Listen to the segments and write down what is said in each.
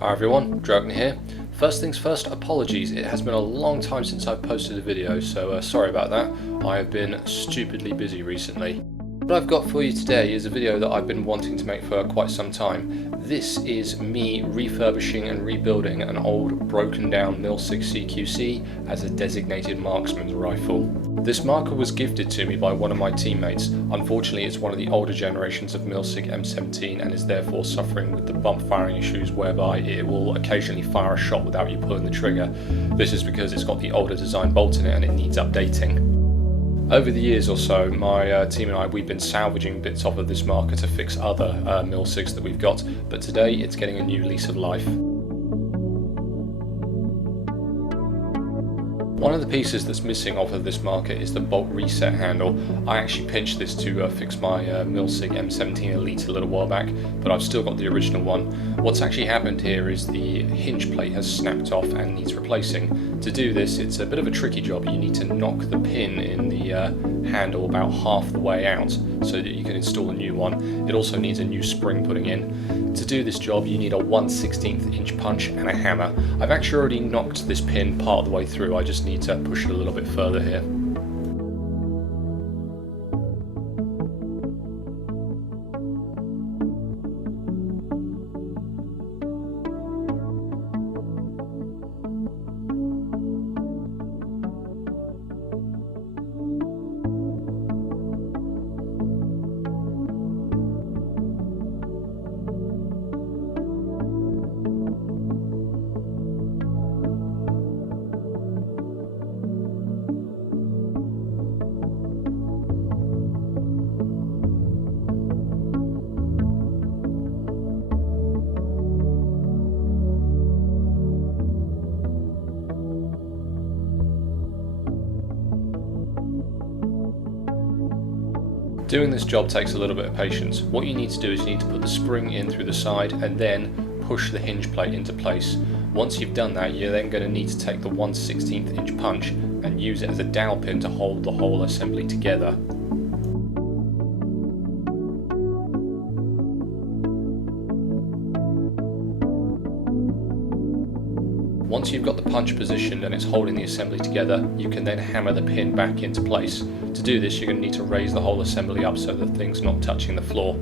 Hi everyone, Dragon here. First things first, apologies, it has been a long time since I've posted a video, so sorry about that. I have been stupidly busy recently. What I've got for you today is a video that I've been wanting to make for quite some time. This is me refurbishing and rebuilding an old broken down Milsig CQC as a designated marksman's rifle. This marker was gifted to me by one of my teammates. Unfortunately, it's one of the older generations of Milsig M17 and is therefore suffering with the bump firing issues whereby it will occasionally fire a shot without you pulling the trigger. This is because it's got the older design bolt in it and it needs updating. Over the years or so, my team and I, we've been salvaging bits off of this marker to fix other Milsigs that we've got, but today it's getting a new lease of life. One of the pieces that's missing off of this marker is the bolt reset handle. I actually pinched this to fix my Milsig M17 Elite a little while back, but I've still got the original one. What's actually happened here is the hinge plate has snapped off and needs replacing. To do this, it's a bit of a tricky job. You need to knock the pin in the handle about half the way out so that you can install a new one. It also needs a new spring putting in. To do this job, you need a 1/16 inch punch and a hammer. I've actually already knocked this pin part of the way through. I just need to push it a little bit further here. Doing this job takes a little bit of patience. What you need to do is you need to put the spring in through the side and then push the hinge plate into place. Once you've done that, you're then going to need to take the 1/16 inch punch and use it as a dowel pin to hold the whole assembly together. Once you've got the punch positioned and it's holding the assembly together, you can then hammer the pin back into place. To do this, you're going to need to raise the whole assembly up so that things not touching the floor.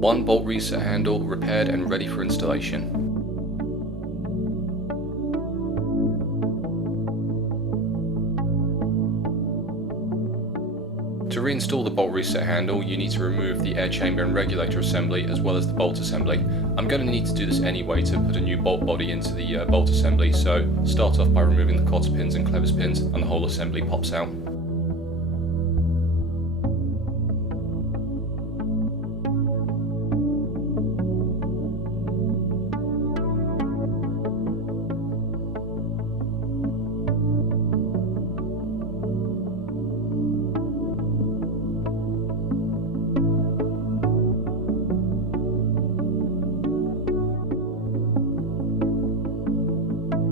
One bolt reset handle repaired and ready for installation. To reinstall the bolt reset handle, you need to remove the air chamber and regulator assembly as well as the bolt assembly. I'm going to need to do this anyway to put a new bolt body into the bolt assembly, so start off by removing the cotter pins and clevis pins and the whole assembly pops out.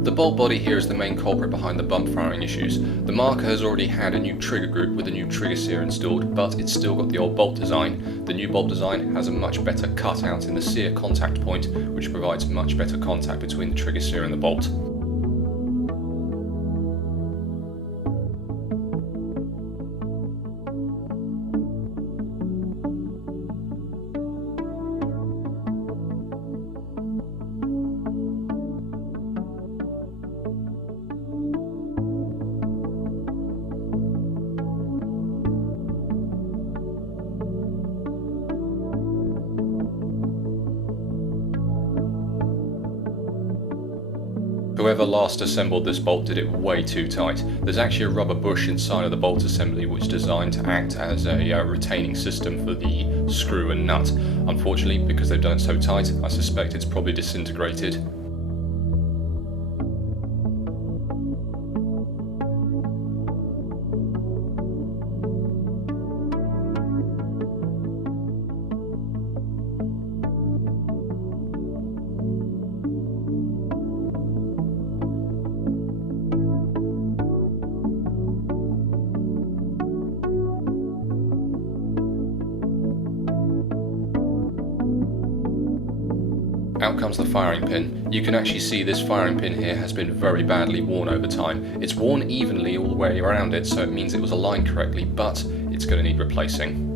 The bolt body here is the main culprit behind the bump firing issues. The marker has already had a new trigger group with a new trigger sear installed, but it's still got the old bolt design. The new bolt design has a much better cutout in the sear contact point, which provides much better contact between the trigger sear and the bolt. Whoever last assembled this bolt did it way too tight. There's actually a rubber bush inside of the bolt assembly which is designed to act as a retaining system for the screw and nut. Unfortunately, because they've done it so tight, I suspect it's probably disintegrated. out comes the firing pin. You can actually see this firing pin here has been very badly worn over time. It's worn evenly all the way around it, so it means it was aligned correctly, but it's going to need replacing.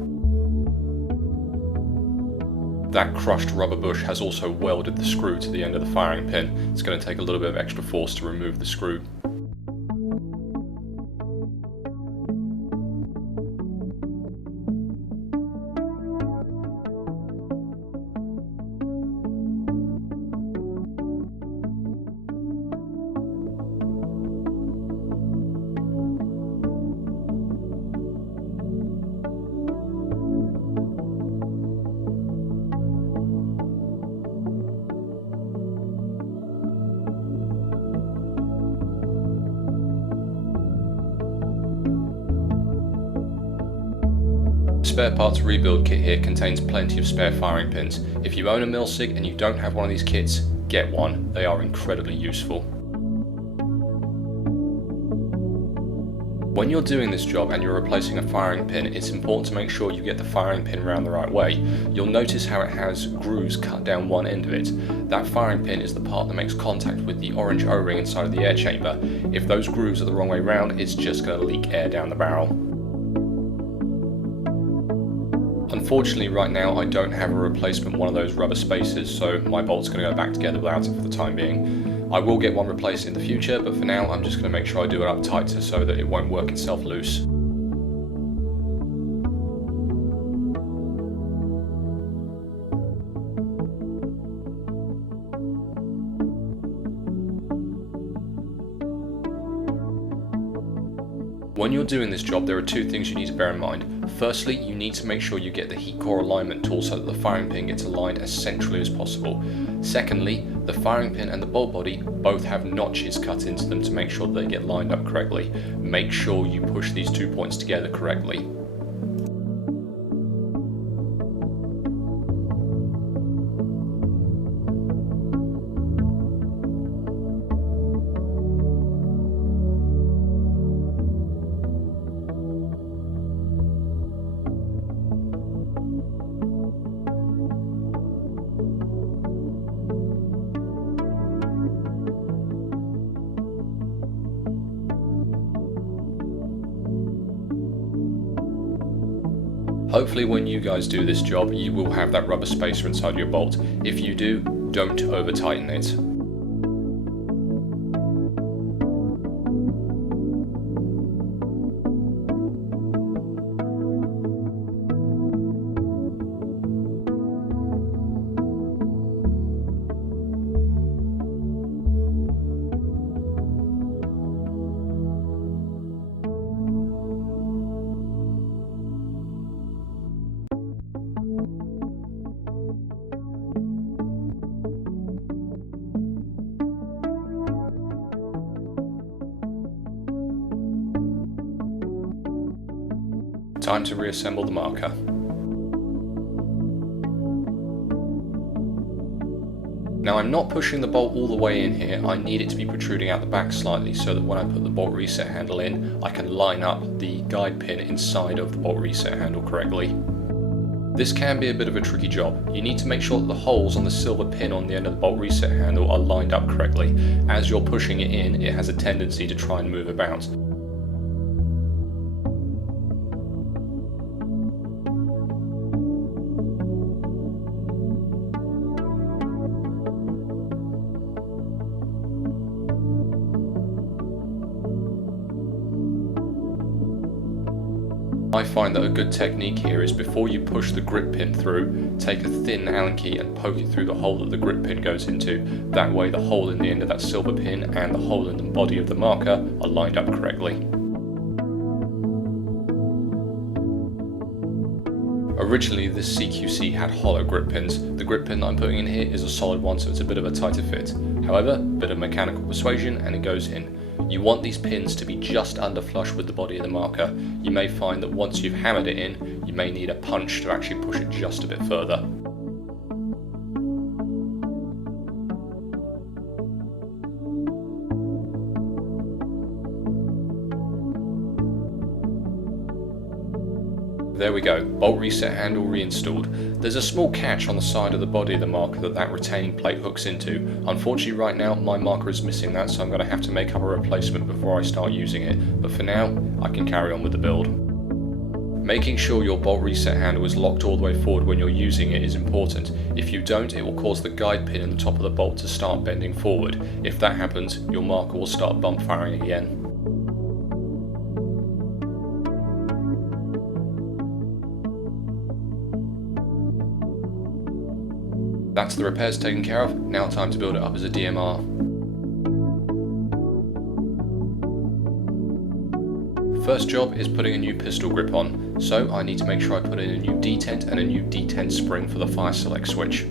That crushed rubber bush has also welded the screw to the end of the firing pin. It's going to take a little bit of extra force to remove the screw. Spare parts rebuild kit here contains plenty of spare firing pins. If you own a Milsig and you don't have one of these kits, get one. They are incredibly useful. When you're doing this job and you're replacing a firing pin, it's important to make sure you get the firing pin around the right way. You'll notice how it has grooves cut down one end of it. That firing pin is the part that makes contact with the orange O-ring inside of the air chamber. If those grooves are the wrong way round, it's just going to leak air down the barrel. Unfortunately right now I don't have a replacement one of those rubber spacers, so my bolt's going to go back together without it for the time being. I will get one replaced in the future, but for now I'm just going to make sure I do it up tighter so that it won't work itself loose. When you're doing this job, there are two things you need to bear in mind. Firstly, you need to make sure you get the heat core alignment tool so that the firing pin gets aligned as centrally as possible. Secondly, the firing pin and the bolt body both have notches cut into them to make sure they get lined up correctly. Make sure you push these 2 points together correctly. Hopefully when you guys do this job, you will have that rubber spacer inside your bolt. If you do, don't over tighten it. Time to reassemble the marker. Now I'm not pushing the bolt all the way in here, I need it to be protruding out the back slightly so that when I put the bolt reset handle in, I can line up the guide pin inside of the bolt reset handle correctly. This can be a bit of a tricky job. You need to make sure that the holes on the silver pin on the end of the bolt reset handle are lined up correctly. As you're pushing it in, it has a tendency to try and move about. I find that a good technique here is before you push the grip pin through, take a thin Allen key and poke it through the hole that the grip pin goes into. That way the hole in the end of that silver pin and the hole in the body of the marker are lined up correctly. Originally this CQC had hollow grip pins. The grip pin that I'm putting in here is a solid one, so it's a bit of a tighter fit. However, a bit of mechanical persuasion and it goes in. You want these pins to be just under flush with the body of the marker. You may find that once you've hammered it in, you may need a punch to actually push it just a bit further. There we go, bolt reset handle reinstalled. There's a small catch on the side of the body of the marker that retaining plate hooks into. Unfortunately right now my marker is missing that, so I'm going to have to make up a replacement before I start using it, but for now I can carry on with the build. Making sure your bolt reset handle is locked all the way forward when you're using it is important. If you don't, it will cause the guide pin in the top of the bolt to start bending forward. If that happens, your marker will start bump firing again. That's the repairs taken care of, now time to build it up as a DMR. First job is putting a new pistol grip on, so I need to make sure I put in a new detent and a new D10 spring for the fire select switch.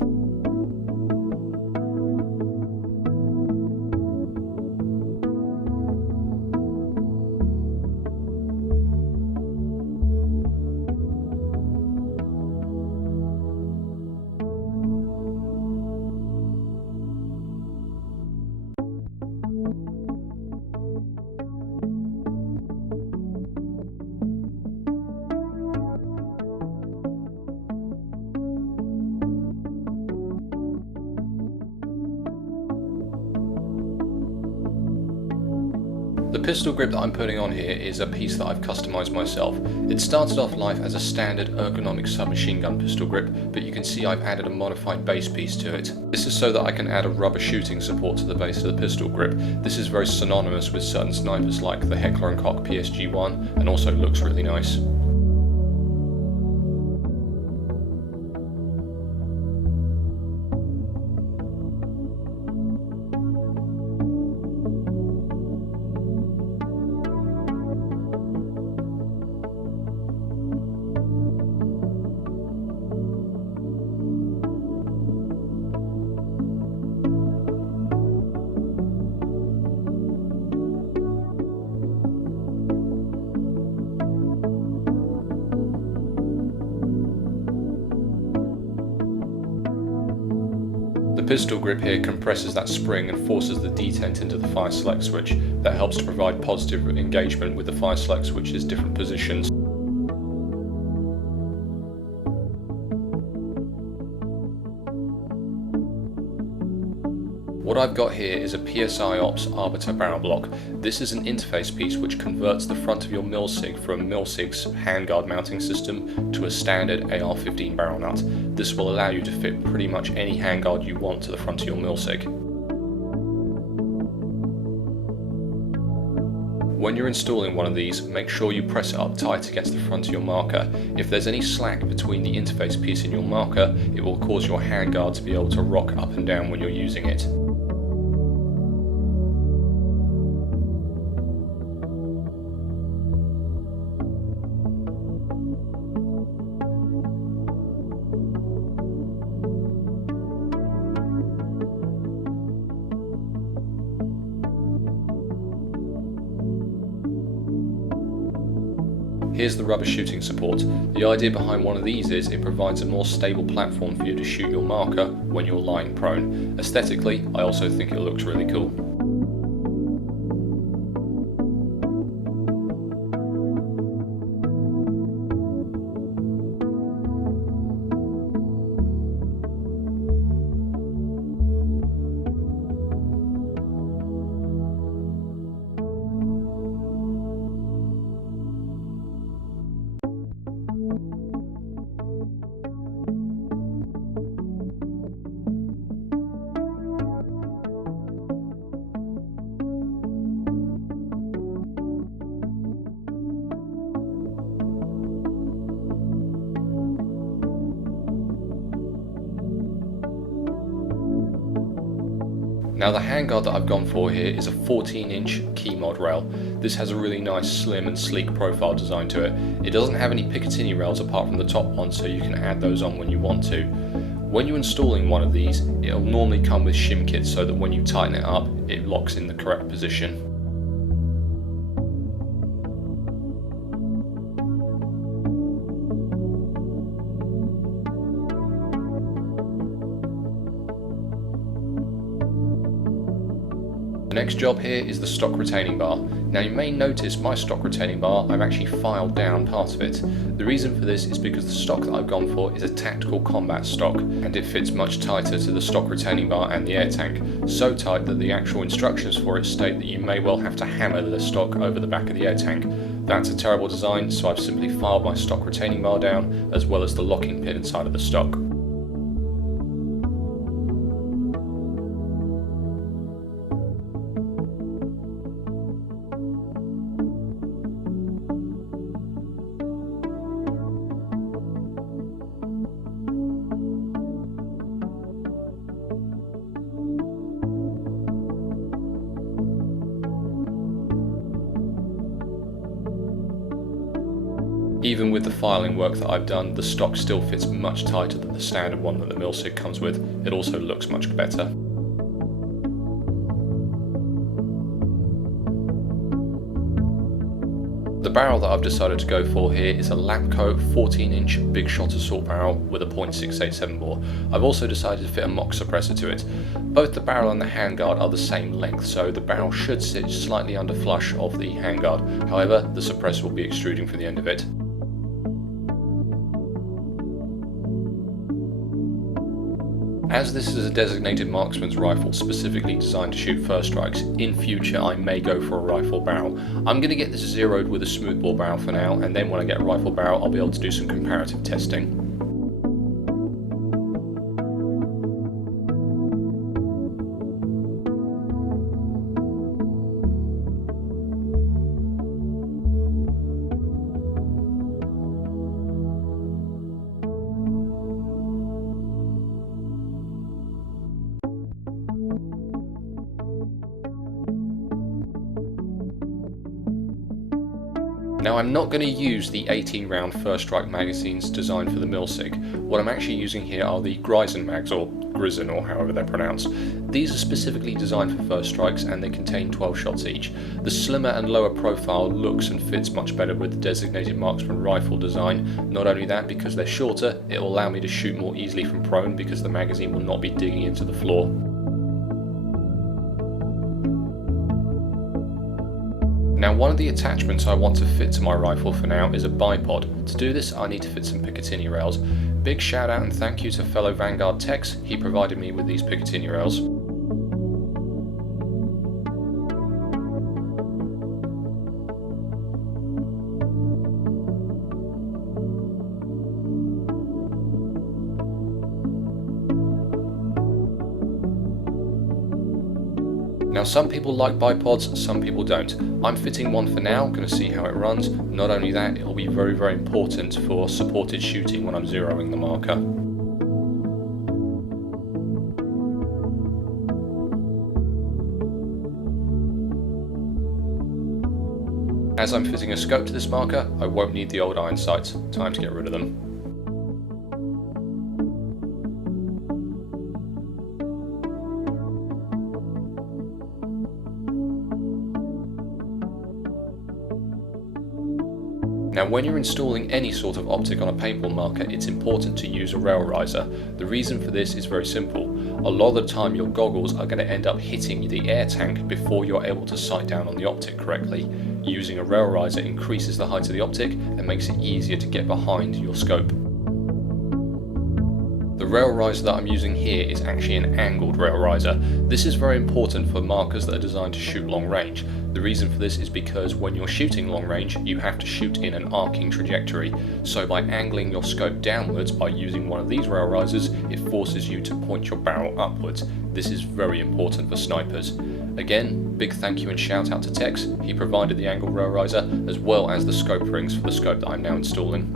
The pistol grip that I'm putting on here is a piece that I've customised myself. It started off life as a standard ergonomic submachine gun pistol grip, but you can see I've added a modified base piece to it. This is so that I can add a rubber shooting support to the base of the pistol grip. This is very synonymous with certain snipers like the Heckler & Koch PSG-1 and also looks really nice. The pistol grip here compresses that spring and forces the detent into the fire select switch. That helps to provide positive engagement with the fire select switch's different positions. What I've got here is a PSI Ops Arbiter barrel block. This is an interface piece which converts the front of your Milsig from Milsig's handguard mounting system to a standard AR-15 barrel nut. This will allow you to fit pretty much any handguard you want to the front of your Milsig. When you're installing one of these, make sure you press it up tight against the front of your marker. If there's any slack between the interface piece and your marker, it will cause your handguard to be able to rock up and down when you're using it. Here's the rubber shooting support. The idea behind one of these is it provides a more stable platform for you to shoot your marker when you're lying prone. Aesthetically, I also think it looks really cool. Now the handguard that I've gone for here is a 14-inch keymod rail. This has a really nice slim and sleek profile design to it. It doesn't have any Picatinny rails apart from the top one, so you can add those on when you want to. When you're installing one of these, it'll normally come with shim kits so that when you tighten it up, it locks in the correct position. next job here is the stock retaining bar. Now you may notice my stock retaining bar, I've actually filed down part of it. The reason for this is because the stock that I've gone for is a tactical combat stock, and it fits much tighter to the stock retaining bar and the air tank. So tight that the actual instructions for it state that you may well have to hammer the stock over the back of the air tank. That's a terrible design, so I've simply filed my stock retaining bar down, as well as the locking pin inside of the stock. Even with the filing work that I've done, the stock still fits much tighter than the standard one that the Milsig comes with. It also looks much better. The barrel that I've decided to go for here is a Lapco 14-inch big shot assault barrel with a .687 bore. I've also decided to fit a mock suppressor to it. Both the barrel and the handguard are the same length, so the barrel should sit slightly under flush of the handguard. However, the suppressor will be extruding from the end of it. As this is a designated marksman's rifle specifically designed to shoot first strikes, in future I may go for a rifle barrel. I'm going to get this zeroed with a smoothbore barrel for now, and then when I get a rifle barrel I'll be able to do some comparative testing. Now I'm not going to use the 18 round first strike magazines designed for the Milsig. What I'm actually using here are the Grizen mags, or Grizen, or however they're pronounced. These are specifically designed for first strikes and they contain 12 shots each. The slimmer and lower profile looks and fits much better with the designated marksman rifle design. Not only that, because they're shorter, it will allow me to shoot more easily from prone because the magazine will not be digging into the floor. Now one of the attachments I want to fit to my rifle for now is a bipod. To do this I need to fit some Picatinny rails. Big shout out and thank you to fellow Vanguard Tex, he provided me with these Picatinny rails. Now some people like bipods, some people don't. I'm fitting one for now, going to see how it runs. Not only that, it will be very, very important for supported shooting when I'm zeroing the marker. As I'm fitting a scope to this marker, I won't need the old iron sights. Time to get rid of them. Now when you're installing any sort of optic on a paintball marker, it's important to use a rail riser. The reason for this is very simple. A lot of the time your goggles are going to end up hitting the air tank before you're able to sight down on the optic correctly. Using a rail riser increases the height of the optic and makes it easier to get behind your scope. The rail riser that I'm using here is actually an angled rail riser. This is very important for markers that are designed to shoot long range. The reason for this is because when you're shooting long range, you have to shoot in an arcing trajectory. So by angling your scope downwards by using one of these rail risers, it forces you to point your barrel upwards. This is very important for snipers. Again, big thank you and shout out to Tex. He provided the angled rail riser as well as the scope rings for the scope that I'm now installing.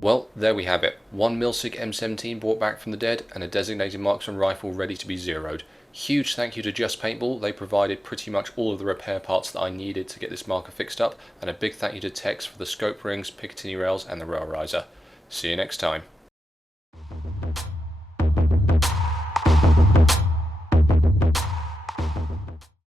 Well, there we have it. One Milsig M17 brought back from the dead and a designated marksman rifle ready to be zeroed. Huge thank you to Just Paintball, they provided pretty much all of the repair parts that I needed to get this marker fixed up, and a big thank you to Tex for the scope rings, Picatinny rails and the rail riser. See you next time.